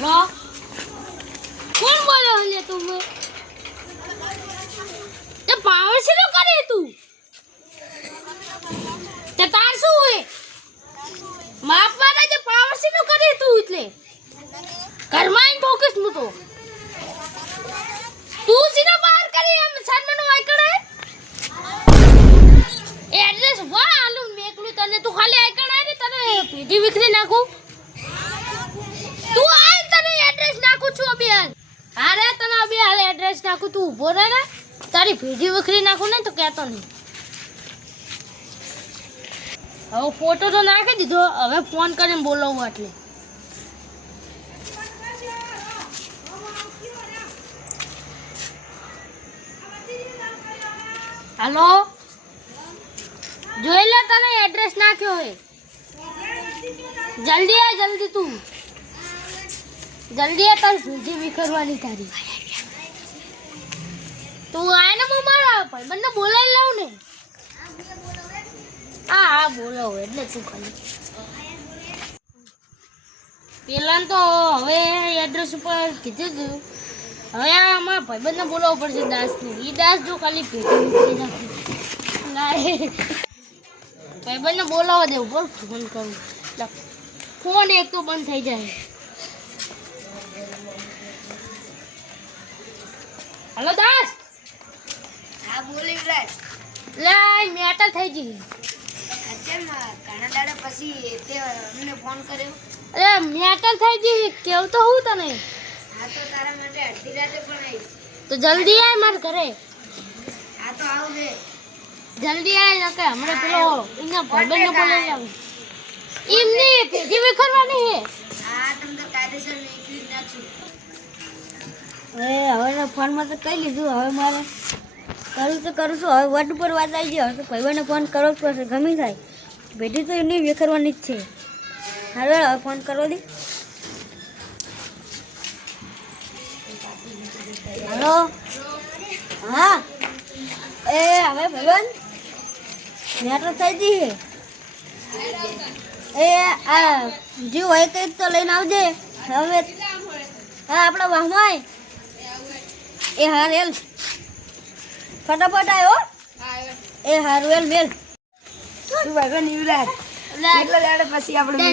hello कौन बोल रहे हो तुम ते पावर से नो करे तू ते तार શું હોય માપ વાળા જે પાવર से નો કરે તું એટલે ઘરમાં આવીને ફોકસ મુ તો તું સીધો બહાર કરી એમ સન્માનો આઈ કરે એડ્રેસ વા આલુ મેકલું તને તું ખાલી આઈ કરે ને તને પીડી વિખરી નાખું તું આય તને એડ્રેસ નાખું છું અબે અરે તને અબે હાલે એડ્રેસ નાખું તું ઊભો રહે ને તારી પીડી વિખરી નાખું ને તો કહેતો નહીં હવે ફોટો તો નાખી દીધો હવે ફોન કરીને બોલાવું એટલે हेलो જોઈ લે તને એડ્રેસ નાખ્યો હે જલ્દી આ જલ્દી તું જલ્દી આ તાર ભીજી વિખરવાની તારી તું આય ને મારા ભાઈબંધને બોલાવી લાવ ને હા હા બોલાવ એટલે તું ખાલી પેલા તો હવે એડ્રેસ ઉપર કીધું હતું હવે આમાં ભાઈબંધને બોલાવવું પડશે દાસને એ દાસ જો ખાલી ભેટી નાખી ભાઈબંધને બોલાવવા દેવું બોલ ફોન કરું ફોન એક તો બંધ થઈ જાય હલો દાસ હા બોલી રે લે મેટર થઈ ગઈ ઘણા દાડા પછી તે અમને ફોન કર્યો અરે મેટર થઈ ગઈ કેવું તો હું તને હા તો તારા માટે અડધી રાતે પણ આવી તો જલ્દી આય માર ઘરે હા તો આવું દે જલ્દી આય નકે હમણે પેલો એના ભાઈબંધને બોલાવી લાવ એમની ભેટી વિખરવાની હે હા તમ તો કાયદેસર નીકળી નાખશું હવે ફોનમાં તો કહી લીધું હવે મારે કરું છું હવે વોટ ઉપર વાત આવી ગઈ હવે તો ભાઈબંધને ફોન કરવો જ પડશે ગમી થાય ભેટી તો એમની વિખરવાની જ છે હવે ફોન કરવો દે હેલો હા એ હવે ભાઈબંધ મેટર થઈ ગઈ એ આ જે હોય કંઈક તો લઈને આવજે હવે હા આપણા વાહમાં એ હાર એલ ફટાફટ આવ્યો એ હારું એલ મેલ તું ભાઈબંધ યુવરાજ કેટલા દાડા પછી આપણે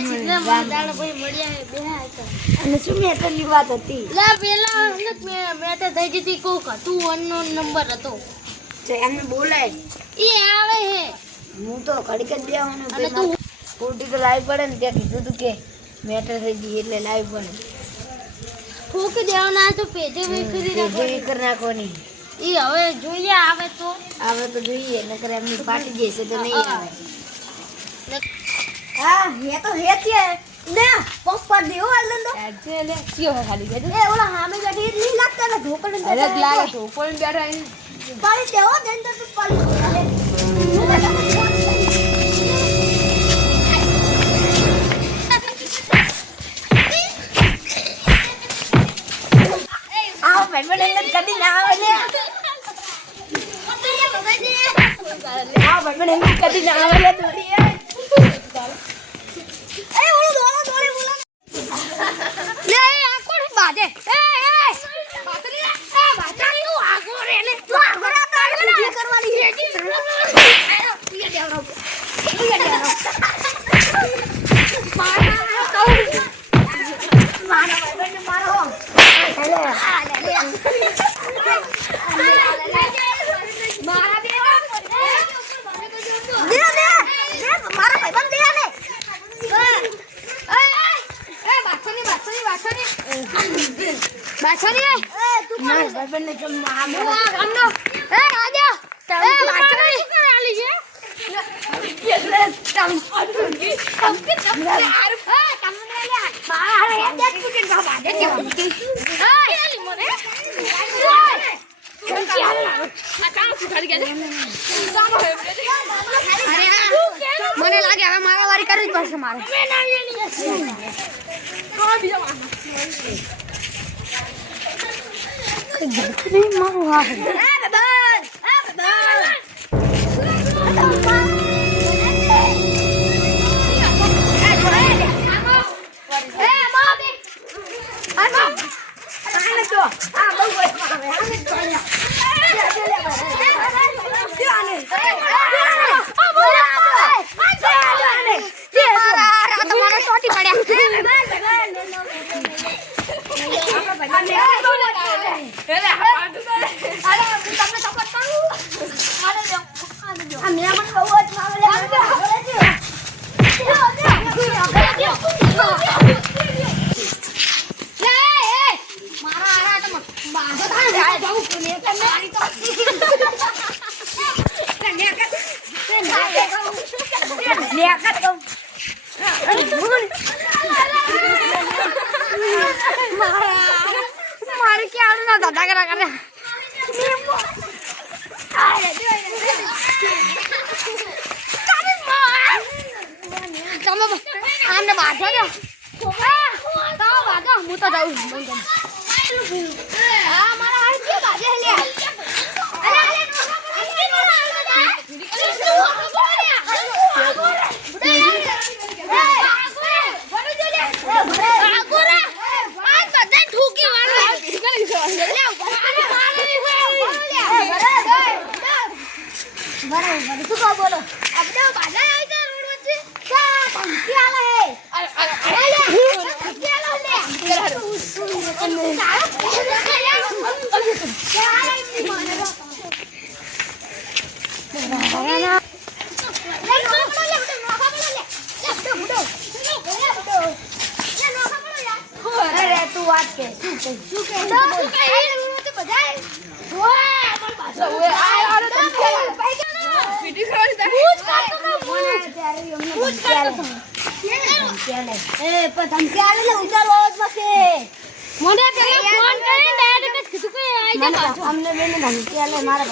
અને શું મેટરની વાત હતી લા પેલા મેટર થઈ ગઈ હતી કોક હતું અનનોન નંબર હતો એમને બોલાય એ આવે હે હું તો ઘડીક જ બેવાનું અને તું ખોટી તો લાવી પડે ને ત્યાં કીધું તું કે મેટર થઈ ગઈ એટલે લાવી પડે ઠોકી દેવાના તો પેજે વિખરી વિખર નાખવાની એ હવે જોઈએ આવે તો જોઈએ નકર એમની પાટી જશે તો નહીં આવે હા હે તો હે છે ને પપ્પા દેવો આલન તો છે લે કયો ખાલી ગયો એ ઓલા હામે બેઠી નહીં લાગતા ને ઢોકળ ને અરે લાગે તો કોણ બેઠા પાડી દેવો દેન તો તું પાડી આવ ભાઈબંધ અંદર કદી ના આવે ને આવ ભાઈબંધ અંદર કદી ના આવે લે થોડી એ ઓલો દોડે બોલા લે આ કોણ બાજે એ બાતરી એ બાતરી તું આગો રે ને તું આગળ આ તાળી કરવાની છે ભાઈબંધને કેમ મામો એ રાજા એ બાતરી આલી છે એટલે તમ અટુકી તમને લે મારા હે દેખ તું કે ના બાજે કે આલી મને મને લાગે હવે મારા વારી કરવી જ પડશે મારે મારું હા દાદા કરા કરે તમે આમને બાંધો ને તો બાંધો હું તો જાઉં હા મારા હાથ કે બાજે લે બોલો આપણે બાજા આવી જા રોડ વચ્ચે કા ધમકી આલે ધમકી આલે અરે તું વાત કે શું કે બધાય અમને બેને ધમકી આલે મારા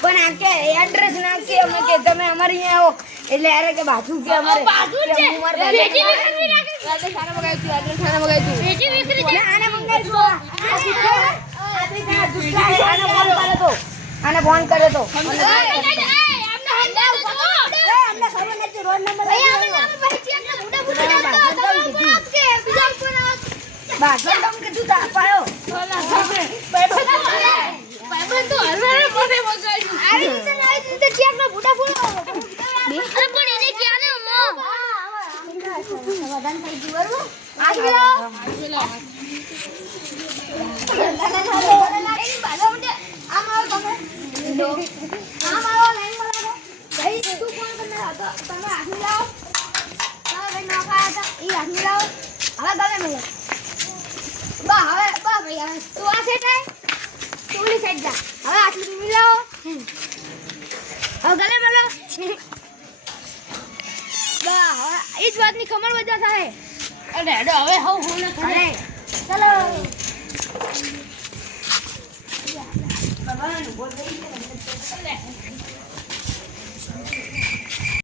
પણ આ કે એડ્રેસ નાખી અમે કે તમે અમારી અહીંયા આવો એટલે અરે કે બાજુ કે અમારે બાજુ છે રેડી વિકરી રાખે ખાના મગાવ્યું એડ્રેસ ખાના મગાવ્યું રેડી વિકરી છે આને મંગાવ્યું આને ફોન કરે તો આમને ખબર નથી રોડ નંબર બાજુ તમ કે તું પાયો તો હરવારે મને મગાવ્યું અરે તો આવી રીતે ચેક નો બુડા ફૂલ અરે પણ એને ક્યાં ને સમાધાન થઈ ગયું બરોબર આજી લો એની બાજુ મને આમ આવો તમે આમ આવો લાઈન માં લાગો ભાઈ તું કોણ કરને હતો તમે આખી લાવો તમે નો ખાયા હતા ઈ આખી લાવો હવે ગલે મળો બા હવે બા ભાઈ હવે તું આ સેટ આય ઓલી સાઈડ જા હવે આટલું મિલાવો હવે ગલે મળો બા હવે ઈ જ વાતની ખબર વજા થાય અરે હેડો હવે હું ન કરે ચલો ભગવાન બોલ દઈ